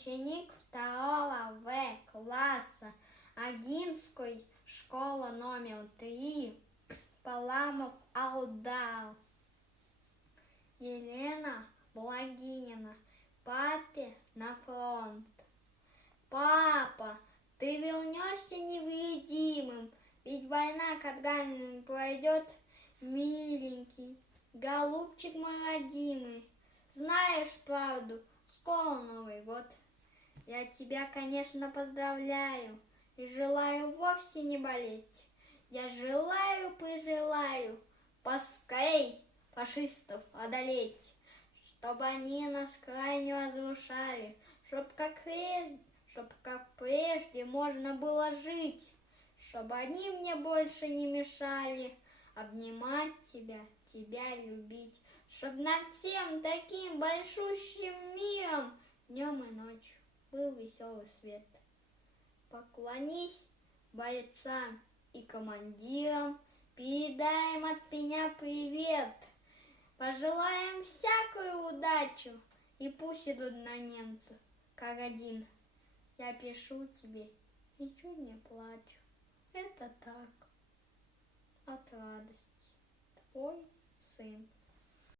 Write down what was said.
ученик 2 В класса Агинской школы номер 3, Паламов Алдал. Елена Благинина папе на фронт. Папа, ты вернешься невредимым, ведь война когда-нибудь пройдет, миленький, голубчик мой родимый. Знаешь правду, скоро Новый год. Я тебя, конечно, поздравляю и желаю вовсе не болеть. Я пожелаю поскорей фашистов одолеть, чтобы они нас крайне разрушали, чтоб как прежде можно было жить, чтобы они мне больше не мешали обнимать тебя любить, чтоб над всем таким большущим миром днем и ночью был веселый свет. Поклонись бойцам и командирам, передаем от меня привет. Пожелаем всякую удачу, и пусть идут на немцев, как один. Я пишу тебе и чуть не плачу. Это так, от радости. Твой сын.